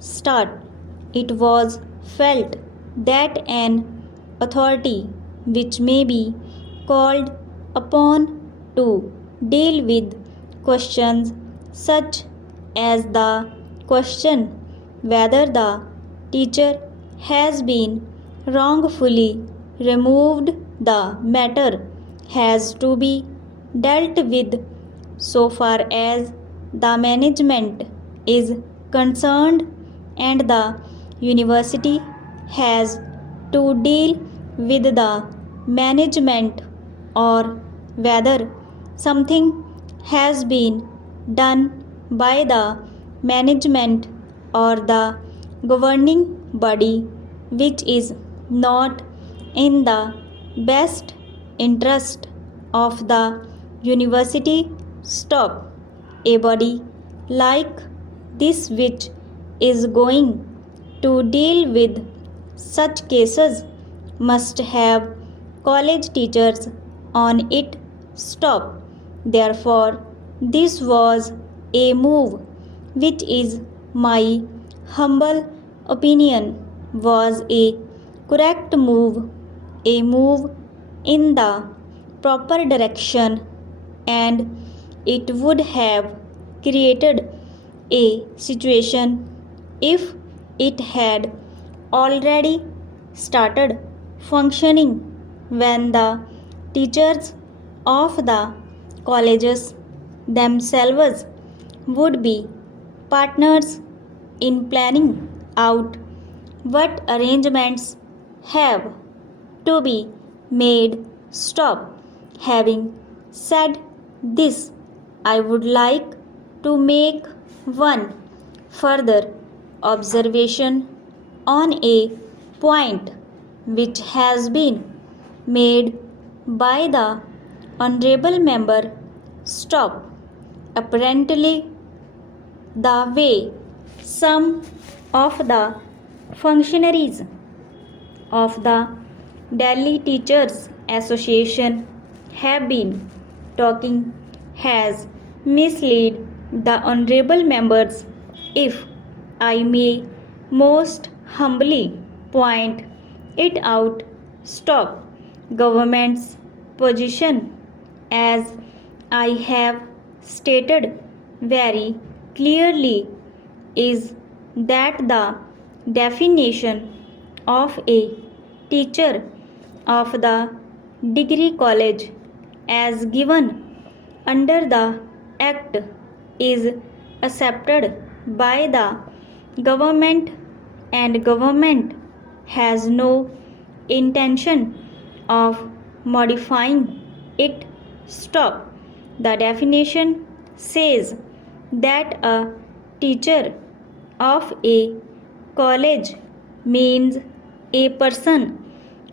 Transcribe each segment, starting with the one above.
start. It was felt that an authority which may be called upon to deal with questions such as the question whether the teacher has been wrongfully removed, the matter has to be dealt with so far as the management is concerned, and the university has to deal with the management, or whether something has been done by the management or the governing body which is not in the best interest of the university. Stop. A body like this which is going to deal with such cases must have college teachers on it. Stop. Therefore, this was a move which is my humble opinion was a correct move, a move in the proper direction, and it would have created a situation if it had already started functioning when the teachers of the colleges themselves would be partners in planning out what arrangements have to be made. Stop. Having said this, I would like to make one further observation on a point which has been made by the honorable member. Stop. Apparently, the way some of the functionaries of the Delhi Teachers Association have been talking has misled the honorable members. If I may most humbly point it out. Stop. Government's position, as I have stated very clearly, is that the definition of a teacher of the degree college as given under the Act is accepted by the government, and government has no intention of modifying it. Stop. The definition says that a teacher of a college means a person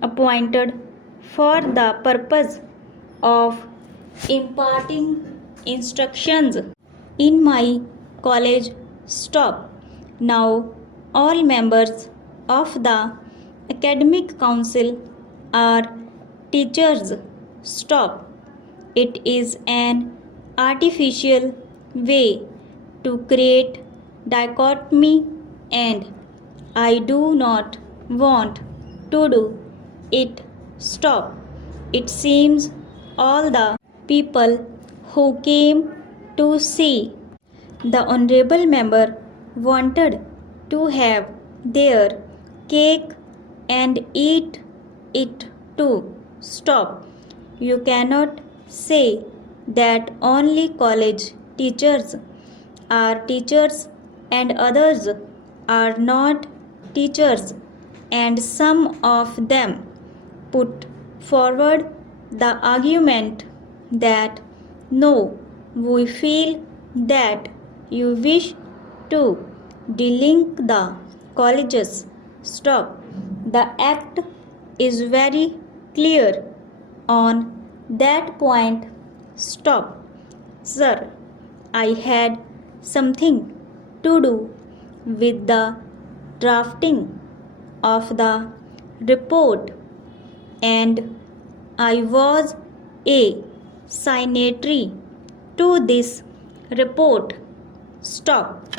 appointed for the purpose of imparting instructions in my college. Stop. Now all members of the academic council are teachers. Stop. It is an artificial way to create dichotomy, and I do not want to do it. Stop. It seems all the people who came to see the honorable member wanted to have their cake and eat it too. Stop. You cannot say that only college teachers are teachers and others are not teachers, and some of them put forward the argument that no, we feel that you wish to delink the colleges. Stop. The Act is very clear on that point. Stop. Sir, I had something to do with the drafting of the report, and I was a signatory to this report. Stop.